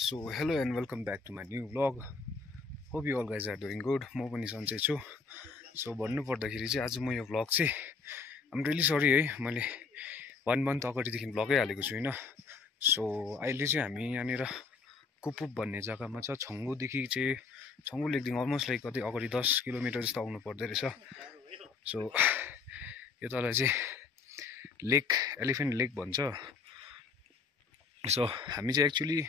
So hello and welcome back to my new vlog. Hope you all guys are doing good. म पनि सन्चै छु. So भन्नु पर्दाखेरि चाहिँ आज म यो vlog चाहिँ I'm really sorry है मैले 1 month अगाडिदेखि vlogै हालेको छुइनँ. सो अहिले चाहिँ हामी यहाँनिर कुपुप भन्ने जग्गामा छ. छङ्गुदेखि चाहिँ छङ्गु लेकदेखि अलमोस्ट लाइक कतै अगाडि 10 किलोमिटर जस्तो आउनु पर्दै रहेछ. सो यो तल चाहिँ लेक एलिफेन्ट लेक भन्छ. सो हामी चाहिँ actually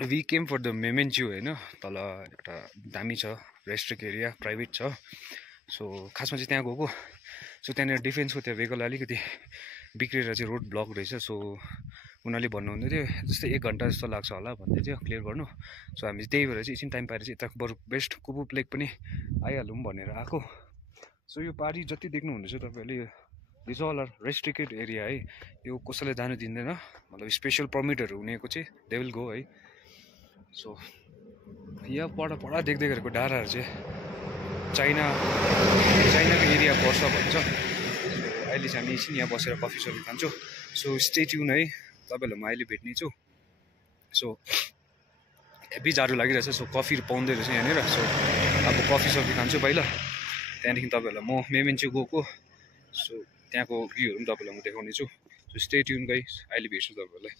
we came for the Memenchu होइन, तल एउटा दामी छ रेस्ट्रिक्ट एरिया, प्राइभेट छ. सो खासमा चाहिँ त्यहाँ गएको. सो त्यहाँनिर डिफेन्सको त्यो भेहिकल अलिकति बिग्रेर चाहिँ रोड ब्लक रहेछ. सो उनीहरूले भन्नुहुँदै थियो जस्तै 1 घन्टा जस्तो लाग्छ होला भन्दै थियो क्लियर गर्नु. सो हामी त्यही भएर चाहिँ एकछिन टाइम पाएर चाहिँ यता बरु बेस्ट कुपुप लेक पनि आइहालौँ भनेर आएको. सो यो पारी जति देख्नुहुँदैछ तपाईँहरूले यो चाहिँ अल रेस्ट्रिक्टेड एरिया है. यो कसैलाई जानु दिँदैन, मतलब स्पेसल पर्मिटहरू हुनेको चाहिँ दे विल गो है. सो यहाँ पर देख्दै गरेको डाँडाहरू चाहिँ चाइनाको एरिया पर्छ भन्छ. सो अहिले चाहिँ हामी एकछिन यहाँ बसेर कफी सफी खान्छौँ. सो स्टे ट्युन है, तपाईँहरूलाई म अहिले भेट्ने छु. सो हेभी जाडो लागिरहेछ. सो कफी पाउँदै रहेछ यहाँनिर. सो अब कफी सफी खान्छु पहिला, त्यहाँदेखि तपाईँहरूलाई म मेमेन्च्यू गएको. सो त्यहाँको भ्यूहरू पनि तपाईँलाई म देखाउने छु. सो स्टे ट्युन गाइस, अहिले भेट्छु तपाईँहरूलाई.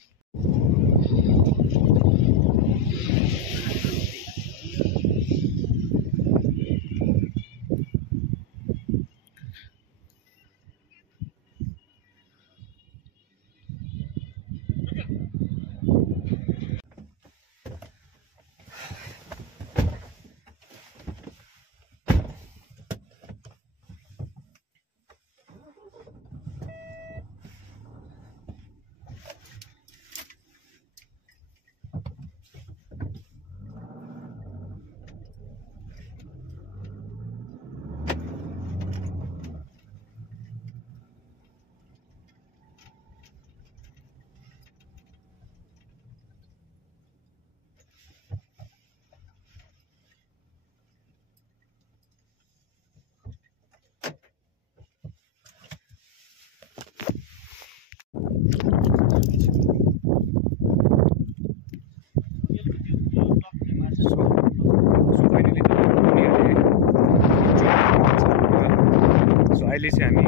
अहिले चाहिँ हामी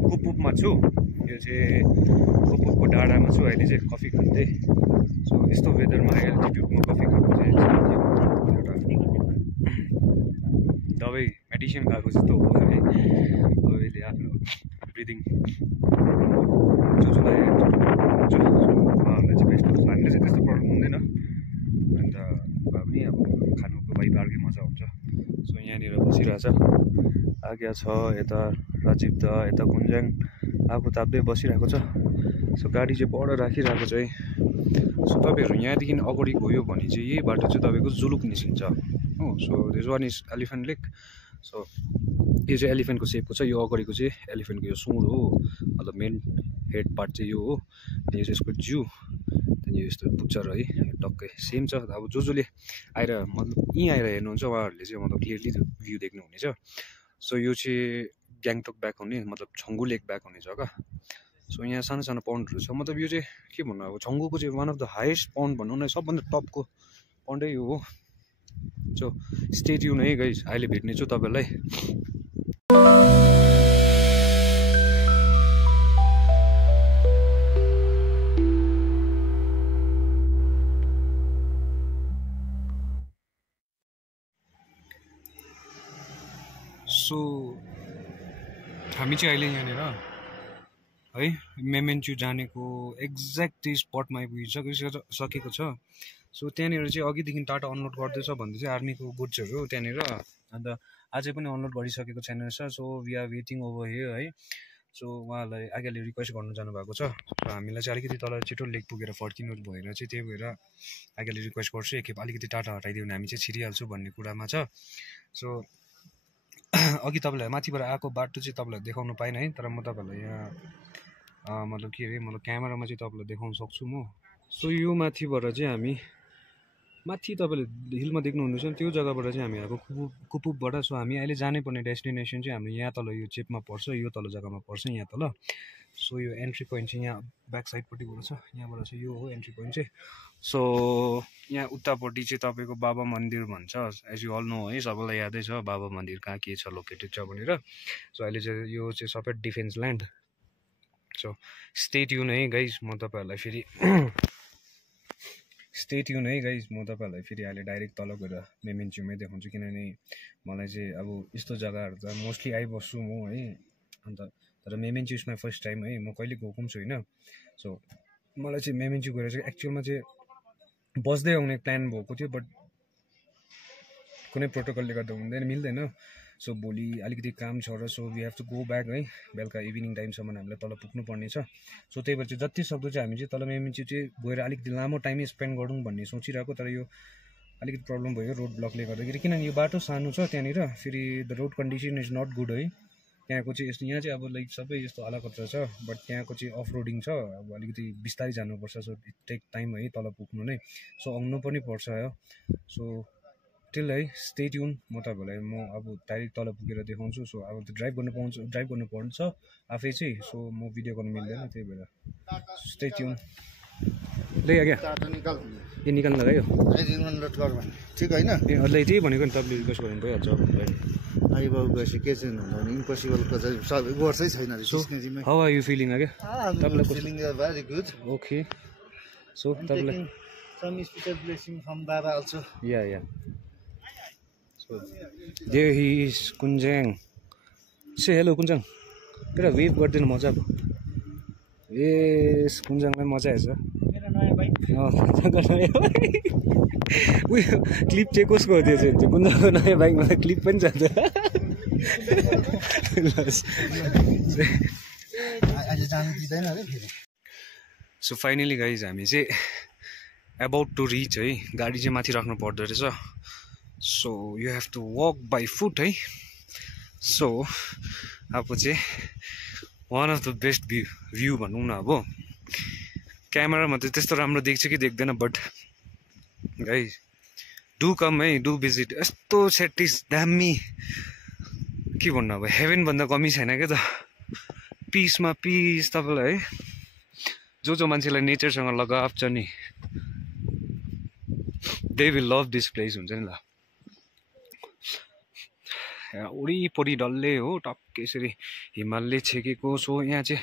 कुपुपमा छु. यो चाहिँ कुपुपको डाँडामा छु अहिले चाहिँ कफी खाँदै. सो यस्तो वेदरमा एल्टिट्युडमा कफी खानु चाहिँ एउटा दबाई मेडिसिन खाएको जस्तो हो है. अहिले आफ्नो ब्रिदिङ जसलाई उहाँहरूलाई चाहिँ बेस्ट हुन्छ. हामीलाई चाहिँ त्यस्तो प्रब्लम हुँदैन. अन्त भए पनि अब खानुको भाइ अर्कै मजा हुन्छ. सो यहाँनिर बसिरहेछ. आज्ञा छ यता राजीव दा, यता कुञ्जाङ आगो ताप्दै बसिरहेको छ. सो गाडी चाहिँ पर राखिरहेको छ है. सो तपाईँहरू यहाँदेखि अगाडि गयो भने चाहिँ यही बाटो चाहिँ तपाईँको जुलुक निस्किन्छ हो. So this one is elephant lake. So यो चाहिँ एलिफेन्टको सेपको छ. यो अगाडिको चाहिँ एलिफेन्टको यो सुँड हो, मतलब मेन हेड पार्ट चाहिँ यो हो. यो चाहिँ यसको जिउ, त्यहाँदेखि यो यस्तो पुच्छर है टक्कै सेम छ. अब जसले आएर मतलब यहीँ आएर हेर्नुहुन्छ उहाँहरूले चाहिँ मतलब क्लियरली भ्यू देख्नुहुनेछ. सो यो चाहिँ ग्याङटोक ब्याक हुने, मतलब छङ्गु लेक ब्याक हुने जग्गा. सो यहाँ सानो सानो पन्डहरू छ. मतलब यो चाहिँ के भन्नु, अब छङ्गुको चाहिँ one of the highest pond भनौँ न, सबभन्दा टपको पन्डै यो हो. सो स्टे ट्युन है गाइस, अहिले भेट्ने छु तपाईँहरूलाई. सो हामी चाहिँ अहिले यहाँनिर है मेमेन्च्यू जानेको एक्ज्याक्ट स्पटमा आइपुगिसकेको छ. सो त्यहाँनिर चाहिँ अघिदेखि टाटा अनलोड गर्दैछ भन्दै चाहिँ आर्मीको गुड्सहरू त्यहाँनिर. अन्त अझै पनि अनलोड गरिसकेको छैन रहेछ. So we are waiting over here है. सो उहाँलाई आज्ञाले रिक्वेस्ट गर्नु जानुभएको छ. र हामीलाई चाहिँ अलिकति तल छिटो लेक पुगेर फर्किनु भएर चाहिँ त्यही भएर आज्ञाले रिक्वेस्ट गर्छु एकखेप अलिकति टाटा हटाइदियो भने हामी चाहिँ छिरिहाल्छौँ भन्ने कुरामा छ. सो अघि तपाईँलाई माथिबाट आएको बाटो चाहिँ तपाईँलाई देखाउनु पाइनँ है. तर म तपाईँहरूलाई यहाँ मतलब के अरे, मतलब क्यामेरामा चाहिँ तपाईँलाई देखाउन सक्छु म. सो यो माथिबाट चाहिँ हामी माथि तपाईँले हिलमा देख्नुहुँदैछ नि, त्यो जग्गाबाट चाहिँ हामी आएको कुपुपबाट. सो हामी अहिले जानै पर्ने डेस्टिनेसन चाहिँ हाम्रो यहाँ तल यो चेपमा पर्छ, यो तल जग्गामा पर्छ यहाँ तल. सो यो एन्ट्री पोइन्ट चाहिँ यहाँ ब्याक साइडपट्टिबाट छ यहाँबाट चाहिँ यो हो एन्ट्री पोइन्ट चाहिँ सो यहाँ उतापट्टि चाहिँ तपाईँको बाबा मन्दिर भन्छ एज यु अल नो है सबैलाई यादै छ बाबा मन्दिर कहाँ के छ लोकेटेड छ भनेर सो अहिले चाहिँ यो चाहिँ सबै defence land so stay tune है गाइज म तपाईँहरूलाई फेरि स्टे ट्युन है गाइज म तपाईँहरूलाई फेरि अहिले डाइरेक्ट तल गएर मेमेन्चुमै देखाउँछु किनभने मलाई चाहिँ अब यस्तो जग्गाहरू त मोस्टली आइबस्छु म है अन्त तर मेमेन्चु इज माई फर्स्ट टाइम है म कहिले गएको पनि छुइनँ सो मलाई चाहिँ मेमेन्चु गएर चाहिँ एक्चुअलमा चाहिँ बस्दै आउने प्लान भएको थियो बट कुनै प्रोटोकलले गर्दा हुँदैन मिल्दैन सो भोलि अलिकति काम छ र so we have to go back है बेलुका इभिनिङ टाइमसम्म हामीलाई तल पुग्नुपर्ने छ सो त्यही भएर चाहिँ जति सक्दो चाहिँ हामी चाहिँ तल मेमेन्चु चाहिँ गएर अलिकति लामो टाइम स्पेन्ड गरौँ भन्ने सोचिरहेको तर यो अलिकति प्रब्लम भयो रोड ब्लकले गर्दाखेरि किनभने यो बाटो सानो छ त्यहाँनिर फेरि the road condition is not good है त्यहाँको चाहिँ यस्तो यहाँ चाहिँ अब लाइक सबै यस्तो हलाकच्चा छ बट त्यहाँको चाहिँ अफ रोडिङ छ अब अलिकति बिस्तारै जानुपर्छ सो इट टेक टाइम है तल पुग्नु नै सो आउनु पनि पर्छ हो सो टिल है स्टे ट्युन म तपाईँहरूलाई म अब डाइरेक्ट तल पुगेर देखाउँछु सो अब त्यो ड्राइभ गर्नु पर्छ आफै चाहिँ सो म भिडियो गर्नु मिल्दैन त्यही भएर स्टे ट्युन लै क्या ए निकाल्नु लगायो ठिक होइन ए अरूलाई त्यही भनेको नि तपाईँले रिक्वेस्ट गर्नु भइहाल्छ आइबाउ गएपछि के चाहिँ हुँदैन इम्पोसिबलको चाहिँ सबै गर्छै छैन हाउ आर यु फिलिङ क्या feeling very good okay so तपाईँलाई some special blessing from Baba also. Yeah. So there he is, Kunjang. Say hello, Kunjang. Get a wave garden मजाको. Yes, कुञ्जाङलाई मजा आएछ. मेरो नयाँ बाइक. उयो क्लिप चाहिँ कसको हो त्यो चाहिँ त्यो कुञ्जाङको नयाँ बाइकमा क्लिप पनि जान्छ. आज जानु दिदैन है फेरि. सो फाइनली गाइज हामी चाहिँ अबाउट टु रिच है गाडी चाहिँ माथि राख्नु पर्दो रहेछ so you have to walk by foot है सो अब चाहिँ one of the best view भनौँ न अब क्यामेरामा त त्यस्तो राम्रो देख्छ कि देख्दैन बट गाइज डु कम है डु भिजिट यस्तो सेटिस दामी के भन्नु अब हेभेनभन्दा कमी छैन क्या त पिसमा पिस तपाईँलाई है जो मान्छेलाई नेचरसँग लगाव छ नि they will love this place हुन्छ नि ल वरिपरि डल्लै हो टक्कै यसरी हिमालले छेकेको सो यहाँ चाहिँ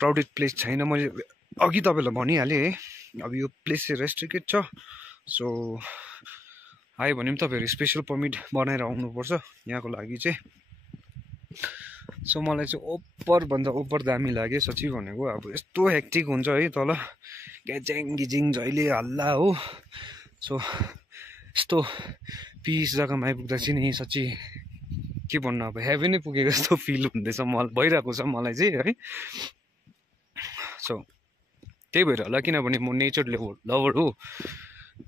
क्राउडेड प्लेस छैन मैले अघि तपाईँलाई भनिहालेँ है अब यो प्लेस चाहिँ रेस्ट्रिक्टेड छ सो आयो भने पनि तपाईँहरू स्पेसल पर्मिट बनाएर आउनुपर्छ यहाँको लागि चाहिँ सो मलाई चाहिँ ओभरभन्दा ओभर दामी लाग्यो सच्ची भनेको अब यस्तो हेक्टिक हुन्छ है तल ग्याज्याङ गिजिङ जहिले हल्ला हो सो यस्तो पिस जग्गामा आइपुग्दा चाहिँ नि साँच्ची के भन्नु अब हेभेनै पुगेको जस्तो फिल हुँदैछ भइरहेको छ मलाई चाहिँ है सो त्यही भएर होला किनभने म नेचर लभर हो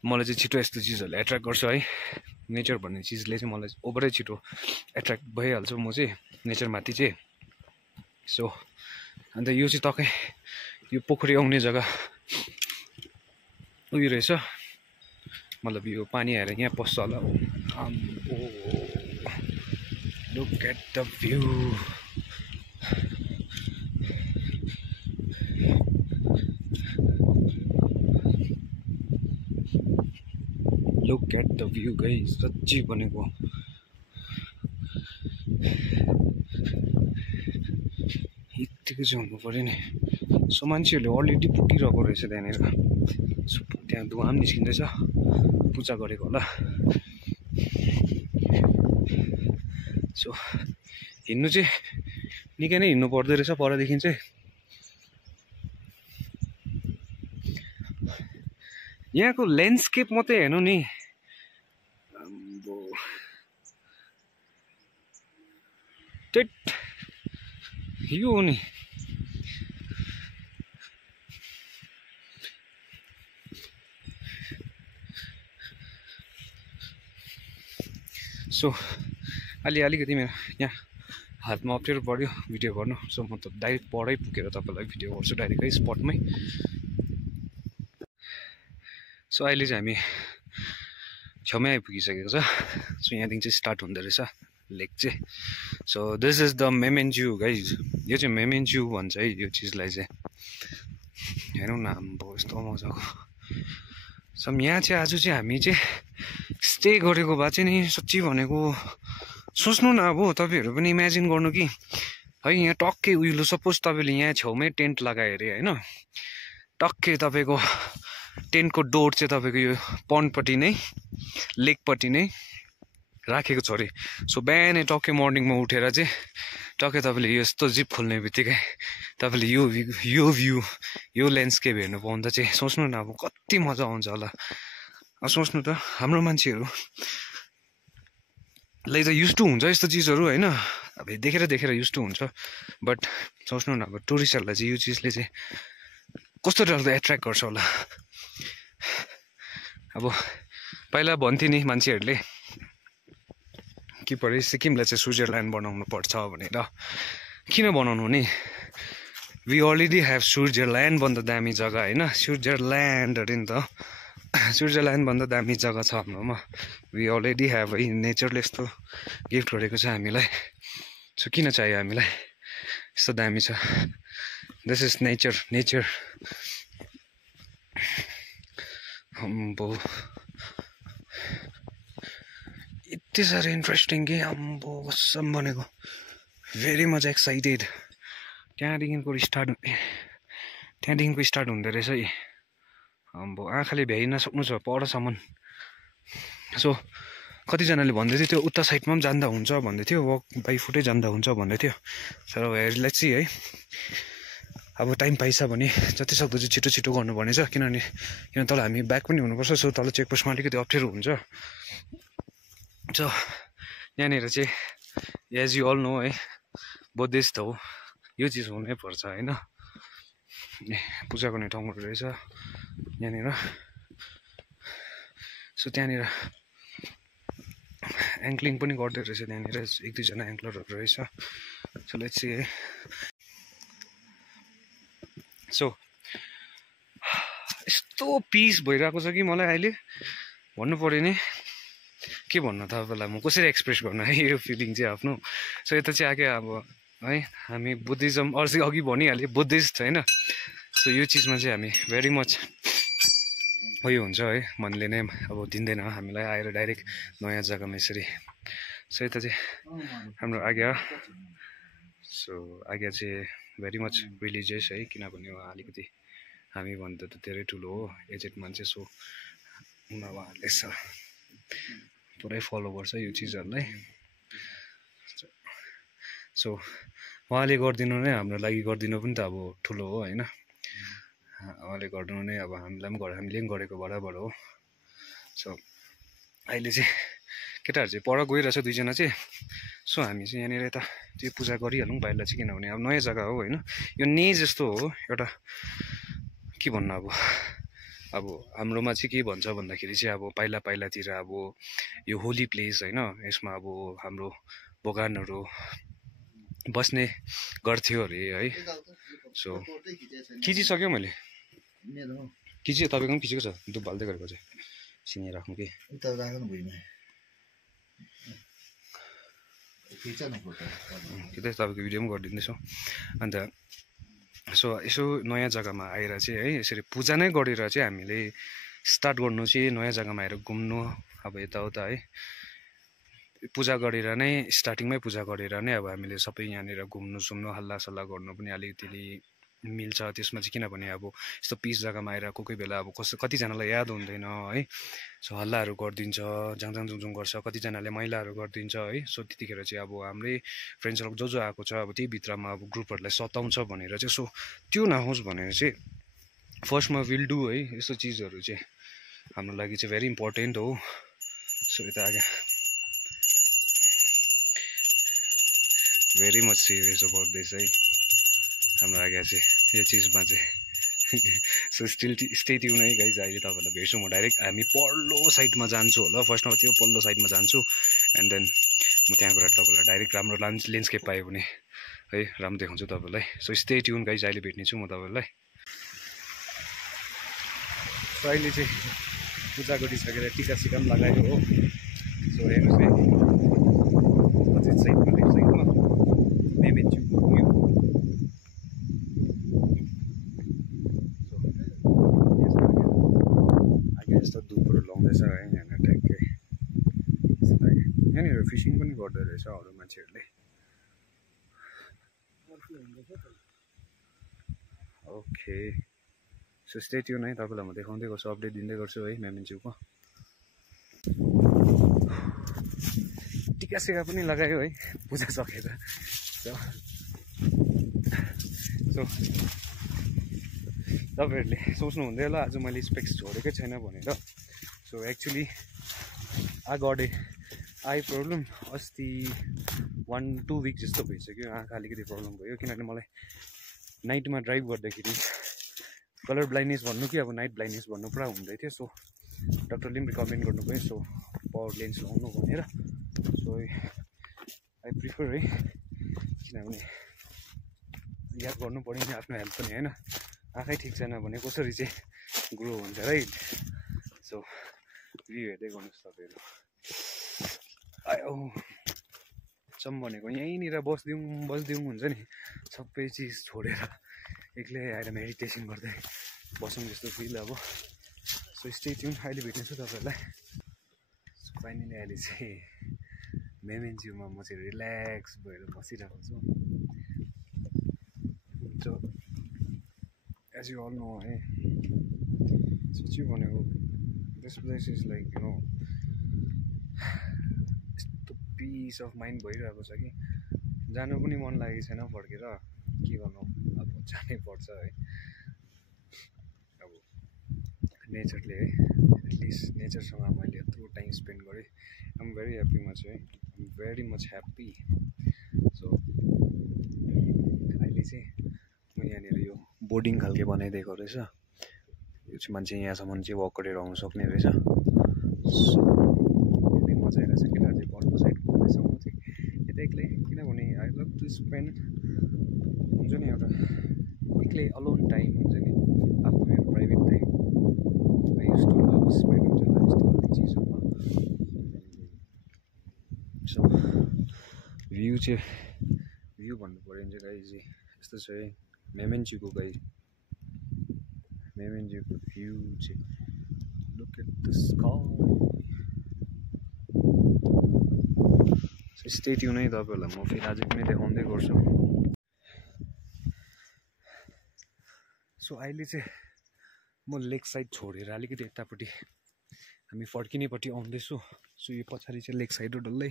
मलाई चाहिँ छिटो यस्तो चिजहरूले एट्र्याक्ट गर्छ है नेचर भन्ने चिजले चाहिँ मलाई ओभरै छिटो एट्र्याक्ट भइहाल्छ म चाहिँ नेचरमाथि चाहिँ सो अन्त यो चाहिँ टक्कै यो पोखरी आउने जग्गा उयो रहेछ मतलब यो पानी आएर यहाँ पस्छ होला look at the view look at the view guys सच्ची भनेको यतिकै चाहिँ हुनु पऱ्यो नि सो मान्छेहरूले अलरेडी पुगिरहेको रहेछ त्यहाँनिर सो त्यहाँ धुवा पनि निस्किँदैछ पूजा गरेको होला सो हिँड्नु चाहिँ निकै नै हिँड्नु पर्दो रहेछ परदेखि चाहिँ यहाँको ल्यान्डस्केप मात्रै हेर्नु नि यो हो नि सो अलिकति मेरो यहाँ हातमा अप्ठ्यारो पऱ्यो भिडियो गर्नु सो म त डाइरेक्ट परै पुगेर तपाईँलाई भिडियो गर्छु डाइरेक्टै स्पटमै सो अहिले चाहिँ हामी छेउमै आइपुगिसकेको छ सो यहाँदेखि चाहिँ स्टार्ट हुँदो रहेछ लेक चाहिँ so this is the Memenchu guys यो चाहिँ मेमेन्ज्यू भन्छ है यो चिजलाई चाहिँ हेरौँ न अब यस्तो मजाको सो यहाँ चाहिँ आज चाहिँ हामी चाहिँ स्टे गरेको भए चाहिँ नि सच्ची भनेको सोच्नु न अब तपाईँहरू पनि इमेजिन गर्नु कि है यहाँ टक्कै उयो सपोज तपाईँले यहाँ छेउमै टेन्ट लगायो अरे होइन टक्कै तपाईँको टेन्टको डोर चाहिँ तपाईँको यो पन्डपट्टि नै लेकपट्टि नै राखेको छ अरे सो बिहानै टक्कै मर्निङमा उठेर चाहिँ टक्कै तपाईँले यस्तो जिप खोल्ने बित्तिकै तपाईँले यो भ्यू यो ल्यान्डस्केप हेर्नु पाउँदा चाहिँ सोच्नु न अब कति मजा आउँछ होला अब सोच्नु त हाम्रो मान्छेहरूलाई त युज टु हुन्छ यस्तो चिजहरू होइन अब देखेर युज टु हुन्छ बट सोच्नु न अब टुरिस्टहरूलाई चाहिँ यो चिजले चाहिँ कस्तो डरलाग्दो एट्र्याक्ट गर्छ होला अब पहिला भन्थे नि मान्छेहरूले के पऱ्यो सिक्किमलाई चाहिँ स्विजरल्यान्ड बनाउनु पर्छ भनेर किन बनाउनु नि वी अलरेडी हेभ स्विजरल्यान्ड भन्दा दामी जग्गा होइन स्विजरल्यान्ड अरे नि त स्विजरल्यान्ड भन्दा दामी जग्गा छ हाम्रोमा वी अलरेडी हेभ है नेचरले यस्तो गिफ्ट गरेको छ हामीलाई सो किन चाहियो हामीलाई यस्तो दामी छ दिस इज नेचर अम्बो यति साह्रो इन्ट्रेस्टिङ कि अम्बो कसम भनेको भेरी मच एक्साइटेड त्यहाँदेखिको स्टार्ट हुँदो रहेछ है अम्बो आँखाले भ्याइ नसक्नु छ परसम्म सो कतिजनाले भन्दै थियो त्यो उता साइडमा पनि जाँदा हुन्छ भन्दै थियो वक बाई फुटै जाँदा हुन्छ भन्दै थियो तर हेर्लाई चाहिँ है अब टाइम पाइछ भने जति सक्दो चाहिँ छिटो गर्नुपर्ने छ किन तल हामी ब्याक पनि हुनुपर्छ सो तल चेकपोस्टमा अलिकति अप्ठ्यारो हुन्छ सो यहाँनिर चाहिँ एज यु अल नो है बुद्धिस्ट हो यो चिज हुनै पर्छ होइन पूजा गर्ने ठाउँहरू रहेछ यहाँनिर सो त्यहाँनिर एङ्कलिङ पनि गर्दै रहेछ त्यहाँनिर 1-2 जना एङ्कलरहरू रहेछ सो लेट्स सी है सो यस्तो पिस भइरहेको छ कि मलाई अहिले भन्नु पऱ्यो नि के भन्नु तपाईँलाई म कसरी एक्सप्रेस गर्नु है यो फिलिङ चाहिँ आफ्नो सो यता चाहिँ आके अब है हामी बुद्धिज्म अघि भनिहालेँ बुद्धिस्ट होइन सो यो चिजमा चाहिँ हामी भेरी मच उयो हुन्छ है मनले नै अब दिँदैन हामीलाई आएर डाइरेक्ट नयाँ जग्गामा यसरी सो यता चाहिँ हाम्रो आज्ञा चाहिँ भेरी मच रिलिजियस है किनभने उहाँ अलिकति हामीभन्दा त धेरै ठुलो हो एजेड मान्छे सो उहाँहरूले पुरै फलो गर्छ यो चिजहरूलाई सो उहाँले गरिदिनु नै हाम्रो लागि गरिदिनु पनि त अब ठुलो हो होइन उहाँले गरिदिनु नै अब हामीले पनि गरेको बराबर हो सो अहिले चाहिँ केटाहरू चाहिँ पर गइरहेछ 2 जना चाहिँ सो हामी चाहिँ यहाँनिर यता त्यो पूजा गरिहालौँ बाहिरलाई चाहिँ किनभने अब नयाँ जग्गा हो होइन यो जस्तो हो एउटा के भन्नु अब हाम्रोमा चाहिँ के भन्छ भन्दाखेरि चाहिँ अब पहिलातिर अब यो होली प्लेस होइन यसमा अब हाम्रो भगवानहरू बस्ने गर्थ्यो अरे है सो खिचिसक्यो मैले तपाईँको पनि खिचेको छ दुध हाल्दै गरेको चाहिँ सिने राख्नु कि तपाईँको भिडियो पनि गरिदिँदैछौँ अन्त सो यसो नयाँ जग्गामा आएर चाहिँ है यसरी पूजा नै गरेर चाहिँ हामीले स्टार्ट गर्नु चाहिँ नयाँ जग्गामा आएर घुम्नु अब यताउता है पूजा गरेर नै स्टार्टिङमै पूजा गरेर नै अब हामीले सबै यहाँनिर घुम्नु हल्लासल्ला गर्नु पनि अलिकति मिल्छ त्यसमा चाहिँ किनभने अब यस्तो पिस जग्गामा आएर कोही बेला अब कतिजनालाई याद हुँदैन है सो हल्लाहरू गरिदिन्छ जाङजुङ गर्छ कतिजनाले मैलाहरू गरिदिन्छ है सो त्यतिखेर चाहिँ अब हाम्रै फ्रेन्ड्सहरू जो आएको छ अब त्यही भित्रमा अब ग्रुपहरूलाई सताउँछ भनेर चाहिँ सो त्यो नहोस् भनेर चाहिँ फर्स्टमा विल डु है यस्तो चिजहरू चाहिँ हाम्रो लागि चाहिँ भेरी इम्पोर्टेन्ट हो सो यता आगे very much serious about this है हाम्रो आगे चाहिँ यो चिजमा चाहिँ सो स्टे ट्युन है गाइज अहिले तपाईँहरूलाई भेट्छु म डाइरेक्ट हामी पल्लो साइडमा जान्छु होला फर्स्टमा त्यो पल्लो साइडमा जान्छु एन्ड देन म त्यहाँ गएर तपाईँहरूलाई डाइरेक्ट राम्रो ल्यान्डस्केप पायो भने है राम्रो देखाउँछु तपाईँलाई सो स्टे ट्युन गाइज अहिले भेट्नेछु म तपाईँहरूलाई सो अहिले चाहिँ पूजा गरिसकेर टिका सिका पनि लगाएको हो सो हेर्नुहोस् है कति यस्तो धुपहरू लाउँदैछ है यहाँनिर ट्याक्कै। यहाँनिर फिसिङ पनि गर्दो रहेछ अरू मान्छेहरूले। ओके सो स्टे ट्युन है, तपाईँलाई म देखाउँदै गर्छु, अपडेट दिँदै गर्छु है मेमेन्ज्यूको। टिका सिका पनि लगायो है पूजा सकेर। सो तपाईँहरूले सोच्नुहुँदै होला आज मैले स्पेक्स छोडेकै छैन भनेर। सो एक्चुली आई प्रब्लम अस्ति 1-2 विक जस्तो भइसक्यो, आँखा अलिकति प्रब्लम भयो। किनभने मलाई नाइटमा ड्राइभ गर्दाखेरि कलर ब्लाइन्डनेस भन्नु कि अब नाइट ब्लाइन्डनेस भन्नु पुरा हुँदै थियो। सो डक्टरले पनि रिकमेन्ड गर्नुभयो सो पावर लेन्स लाउनु भनेर। सो आई प्रिफर है, किनभने याद गर्नु पऱ्यो नि आफ्नो हेल्थ पनि होइन। आँखै ठिक छैन भने कसरी चाहिँ ग्रो हुन्छ राइट। सो भ्यू हेर्दै गर्नुहोस् तपाईँहरू। आयो चम भनेको यहीँनिर बस्दिउँ हुन्छ नि, सबै चिज छोडेर एक्लै आएर मेडिटेसन गर्दै बसौँ जस्तो फिल अब। सो स्टे ट्युन, अहिले भेट्नेछु तपाईँहरूलाई। सो फाइनली अहिले चाहिँ मेमेन्ज्यूमा म चाहिँ रिल्याक्स भएर बसिरहेको छु। So as you all know है, सोच्यो भनेको this place is like you know यस्तो पिस अफ माइन्ड भइरहेको छ कि जानु पनि मन लागेको छैन फर्केर। के गर्नु अब जानै पर्छ है। अब नेचरले है, एटलिस्ट नेचरसँग मैले यत्रो टाइम स्पेन्ड गरेँ। आइएम भेरी ह्याप्पी म चाहिँ, I'm very much happy. So अहिले चाहिँ म यहाँनिर यो बोर्डिङ खालके बनाइदिएको रहेछ। यो चाहिँ मान्छे यहाँसम्म चाहिँ वक गरेर आउनु सक्ने रहेछ। सो यति मजा आइरहेछ। केटाहरू चाहिँ घरको साइड कुद्दैछ, म चाहिँ यता एक्लै। किनभने आई लभ टु स्पेन्ड हुन्छ नि एउटा एक्लै अलोन टाइम हुन्छ नि, आफ्नो मेरो private time. I use to love spend हुन्छ नि यस्तो चिजहरूमा। सो भ्यू भन्नु पऱ्यो भने चाहिँ गाइज यस्तो छ है मेमेन्ज्यूको भ्यू चाहिँ। Look at the sky. Stay tune है, तपाईँहरूलाई म फेरि अझै पनि देखाउँदै गर्छु। सो अहिले चाहिँ म लेक साइड छोडेर अलिकति यतापट्टि हामी फर्किनेपट्टि आउँदैछु। सो यो पछाडि चाहिँ लेक साइड हो डल्लै।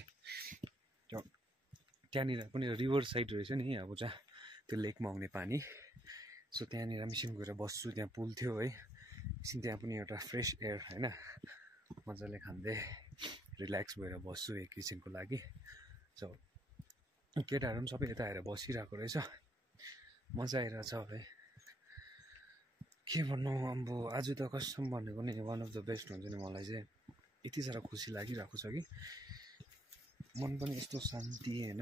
त्यहाँनिर पनि रिभर साइड रहेछ नि अब जहाँ त्यो लेकमा आउने पानी। सो त्यहाँनिर मिसिन गएर बस्छु, त्यहाँ पुल थियो है एकछिन, त्यहाँ पनि एउटा फ्रेस एयर होइन मजाले खाँदै रिल्याक्स भएर बस्छु एक किसिमको लागि। सो केटाहरू पनि सबै यता आएर बसिरहेको रहेछ, मजा आइरहेछ है। के भन्नु अब आज त कसम भनेको नि वान अफ द बेस्ट हुन्छ नि। मलाई चाहिँ यति साह्रो खुसी लागिरहेको छ कि मन पनि यस्तो शान्ति होइन,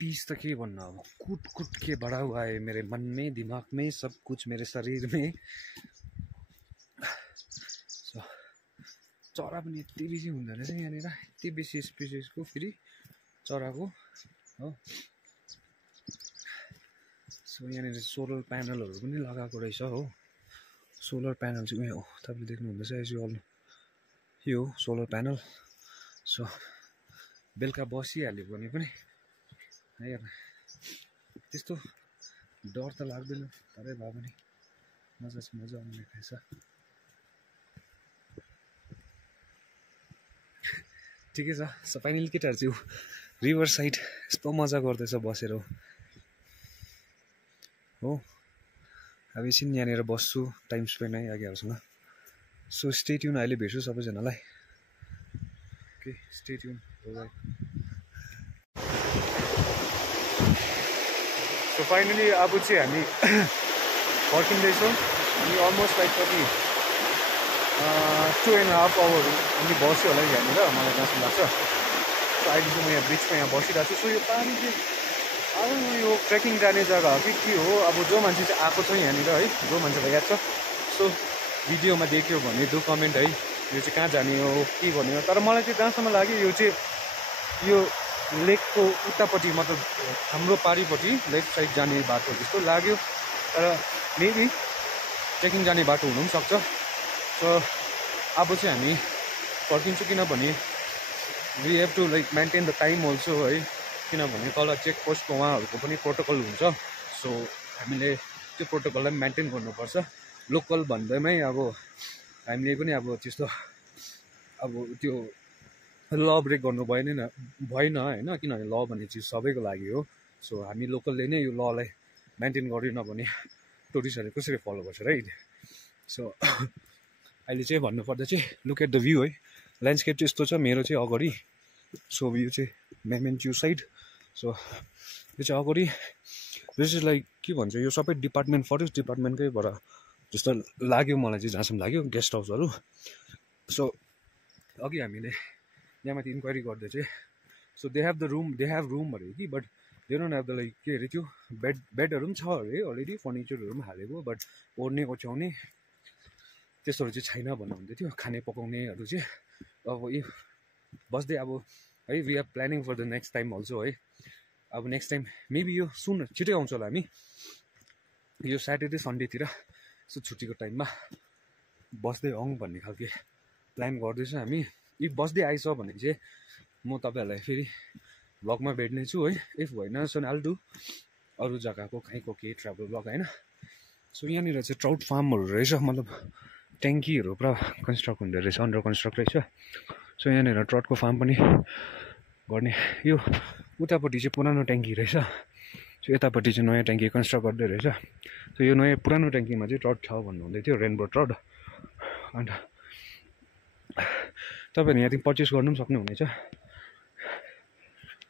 पीस त के भन्नु अब। कुट के बड़ा हुआ है मेरे मन में, दिमाग में, सब कुछ मेरे शरीर में। सो चरा पनि यति बेसी हुँदो रहेछ यहाँनिर, यति बेसी स्पेसिसको फेरि चराको हो। सो यहाँनिर सोलर प्यानलहरू पनि लगाएको रहेछ हो। सोलर प्यानल चाहिँ उयो हो, तपाईँले देख्नुहुँदैछ यसो अल यो सोलर प्यानल। सो बेलुका बसिहाल्यो भने पनि है त्यस्तो डर त लाग्दैन, तरै भए पनि मजा आउने रहेछ। ठिकै छ। सो फाइनली केटाहरू चाहिँ रिभर साइड यस्तो मजा गर्दैछ बसेर हो। अब एकछिन यहाँनिर बस्छु, टाइम स्पेन्ड है आगेहरूसँग। सो स्टे ट्युन, अहिले भेट्छु सबैजनालाई। Okay stay tune. So finally अब चाहिँ हामी फर्किँदैछौँ। हामी अलमोस्ट लाइक कति 2.5 आवर हामी बस्यो होला यहाँनिर, मलाई जस्तो लाग्छ। सो अहिले चाहिँ म यहाँ ब्रिजमा यहाँ बसिरहेको छु। सो यो पानी चाहिँ अब यो ट्रेकिङ जाने जग्गा हो कि के हो, अब जो मान्छे चाहिँ आएको छ यहाँनिर है, जो मान्छेलाई याद छ सो भिडियोमा देख्यो भने डु कमेन्ट है, यो चाहिँ कहाँ जाने हो के गर्ने हो। तर मलाई चाहिँ जहाँसम्म लाग्यो यो चाहिँ यो लेकको उतापट्टि मतलब हाम्रो पारिपट्टि लेफ्ट साइड जाने बाटो जस्तो लाग्यो। तर मेबी ट्रेकिङ जाने बाटो हुनु पनि सक्छ। सो अब चाहिँ हामी फर्किन्छौँ किनभने we have to like maintain the time also है किनभने तल चेकपोस्टको उहाँहरूको पनि प्रोटोकल हुन्छ सो हामीले त्यो प्रोटोकललाई मेन्टेन गर्नुपर्छ लोकल भन्दैमै अब हामीले पनि अब त्यस्तो अब त्यो ल ब्रेक गर्नु भएन होइन किनभने ल भन्ने चिज सबैको लागि हो सो हामी लोकलले नै यो ललाई मेन्टेन गरेन भने टुरिस्टहरूले कसरी फलो गर्छ राइट सो अहिले चाहिँ भन्नुपर्दा चाहिँ लुक एट द भ्यू है ल्यान्डस्केप चाहिँ यस्तो छ मेरो चाहिँ अगाडि सो यो चाहिँ मेमेन्च्यु साइड सो यो चाहिँ अगाडि दिस इज लाइक के भन्छ यो सबै डिपार्टमेन्ट फरेस्ट डिपार्टमेन्टकैबाट जस्तो लाग्यो मलाई चाहिँ जहाँसम्म लाग्यो गेस्ट हाउसहरू सो अघि हामीले यहाँ माथि इन्क्वायरी गर्दा चाहिँ सो दे हेभ रुम अरे कि but they don't have the like के अरे त्यो बेडहरू पनि छ अरे अलरेडी फर्निचरहरू पनि हालेको बट ओर्ने ओछ्याउने त्यस्तोहरू चाहिँ छैन भन्नुहुँदै थियो खाने पकाउनेहरू चाहिँ अब बस्दै अब है we are planning for the next time also है अब नेक्स्ट टाइम मेबी यो सुन छिटै आउँछ होला हामी यो स्याटरडे सन्डेतिर सो छुट्टीको टाइममा बस्दै आउँ भन्ने खालके प्लान गर्दैछौँ हामी इफ बस्दै आइछ भने चाहिँ म तपाईँहरूलाई फेरि ब्लगमा भेट्नेछु है इफ होइन सो आल डु अरू जग्गाको कहीँको केही ट्राभल ब्लग होइन सो यहाँनिर चाहिँ ट्राउट फार्महरू रहेछ मतलब ट्याङ्कीहरू पुरा कन्स्ट्रक्ट हुँदो रहेछ अन्डर कन्स्ट्रक्ट रहेछ सो यहाँनिर ट्राउटको फार्म पनि गर्ने यो उतापट्टि चाहिँ पुरानो ट्याङ्की रहेछ सो यतापट्टि चाहिँ नयाँ ट्याङ्की कन्स्ट्रक्ट गर्दै रहेछ सो यो नयाँ पुरानो ट्याङ्कीमा चाहिँ ट्राउट छ भन्नुहुँदै थियो रेनबो ट्राउट अन्त तपाईँहरू यहाँदेखि पर्चेस गर्नु पनि सक्नुहुनेछ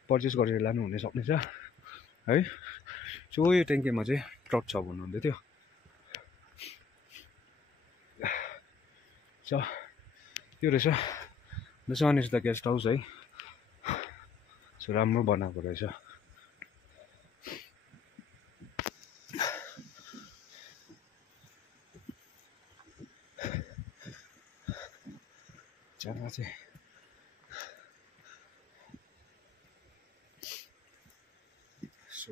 पर्चेस गरेर लानु हुने सक्नेछ है सो यो ट्याङ्कीमा चाहिँ ट्राउट छ भन्नुहुँदै थियो सो त्यो रहेछ this one is the guest house है सो राम्रो बनाएको रहेछ जग्गा चाहिँ सो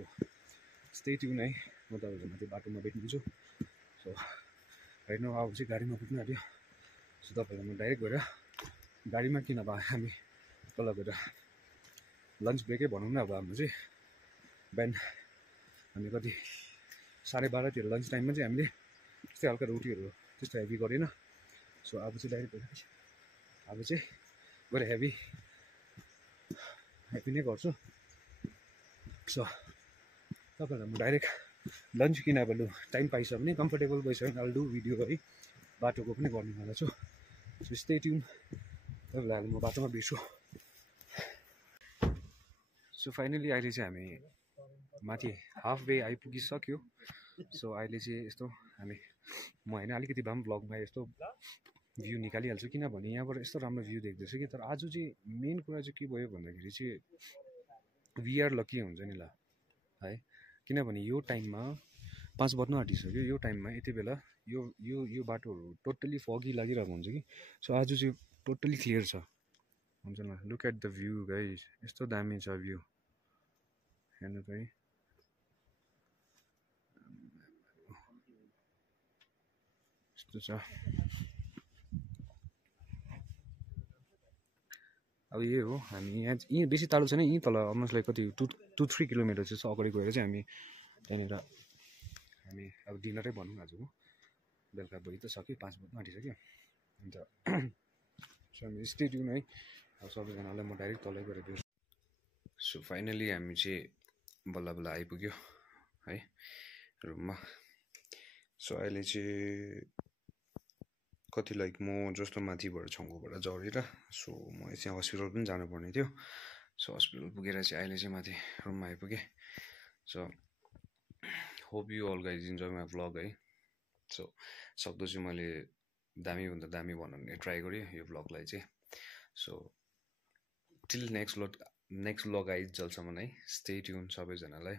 स्टे ट्युन है म तपाईँहरूमा त्यो बाटोमा भेट्नुहुन्छ सो होइन अब चाहिँ गाडीमा पुग्नु आँट्यो सो तपाईँहरू म डाइरेक्ट गएर गाडीमा किन अब हामी तल गएर लन्च ब्रेकै भनौँ न अब हाम्रो चाहिँ बिहान हामी कति 12:30तिर लन्च टाइममा चाहिँ हामीले त्यस्तै हल्का रोटीहरू त्यस्तो हेभी गरेन सो अब चाहिँ डाइरेक्ट अब चाहिँ गएर हेभी नै गर्छु सो तपाईँहरूलाई म डाइरेक्ट लन्च किन अब लु टाइम पाइछ भने कम्फर्टेबल भइसक्यो भने डु भिडियो है बाटोको पनि गर्नेवाला छु सो स्टे ट्युन तपाईँहरूलाई अहिले म बाटोमा भेट्छु सो फाइनली अहिले चाहिँ हामी माथि हाफ वे आइपुगिसक्यो सो अहिले चाहिँ यस्तो हामी म होइन अलिकति भए पनि ब्लगमा यस्तो भ्यू निकालिहाल्छु किनभने यहाँबाट यस्तो राम्रो भ्यू देख्दैछु कि तर आज चाहिँ मेन कुरा चाहिँ के भयो भन्दाखेरि चाहिँ वी आर लकी हुन्छ नि ल है किनभने यो टाइममा 5 बज्नु आँटिसक्यो यो टाइममा यति बेला यो यो यो बाटोहरू टोटल्ली फगी लागिरहेको हुन्छ कि सो आज चाहिँ टोटल्ली क्लियर छ हुन्छ ल look at the view guys यस्तो दामी छ भ्यू हेर्नु त है यस्तो छ अब यही हो हामी यहीँ बेसी टाढो छैन यहीँ तल अलमोस्ट लाइक कति 2-3 किलोमिटर चाहिँ अगाडि गएर चाहिँ हामी त्यहाँनिर हामी अब डिनरै भनौँ आजको बेलुका भइ त सक्यो 5 बज्नु आँटिसक्यो अन्त सो हामी स्टे ट्युन है अब सबैजनालाई म डाइरेक्ट तलै गएर भेट्छु सो फाइनली हामी चाहिँ बल्ल बल्ल आइपुग्यो है रुममा सो अहिले चाहिँ कति लाइक म जस्तो माथिबाट छङ्गुबाट झरेर सो म चाहिँ हस्पिटल पनि जानुपर्ने थियो सो हस्पिटल पुगेर चाहिँ अहिले चाहिँ माथि रुममा आइपुगेँ so hope you all guys enjoy my vlog है सो सक्दो चाहिँ मैले दामीभन्दा दामी बनाउने ट्राई गरेँ यो भ्लगलाई चाहिँ सो टिल नेक्स्ट भ्लग आइन्जेलसम्म है स्टे ट्युन सबैजनालाई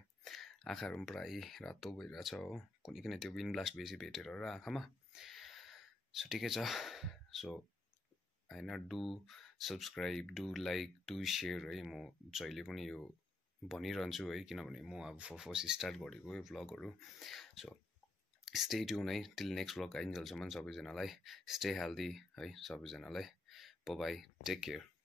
आँखाहरू पनि प्रायः रातो भइरहेछ हो कुनै किन त्यो विन्ड ब्लास्ट बेसी भेटेर र आँखामा सो ठिकै छ सो होइन do subscribe do like do share है म जहिले पनि यो भनिरहन्छु है किनभने म अब फर्स्ट स्टार्ट गरेको है भ्लगहरू सो स्टे ट्युन है टिल नेक्स्ट व्लग आइन्जेलसम्म सबैजनालाई स्टे हेल्दी है सबैजनालाई बाइ टेक केयर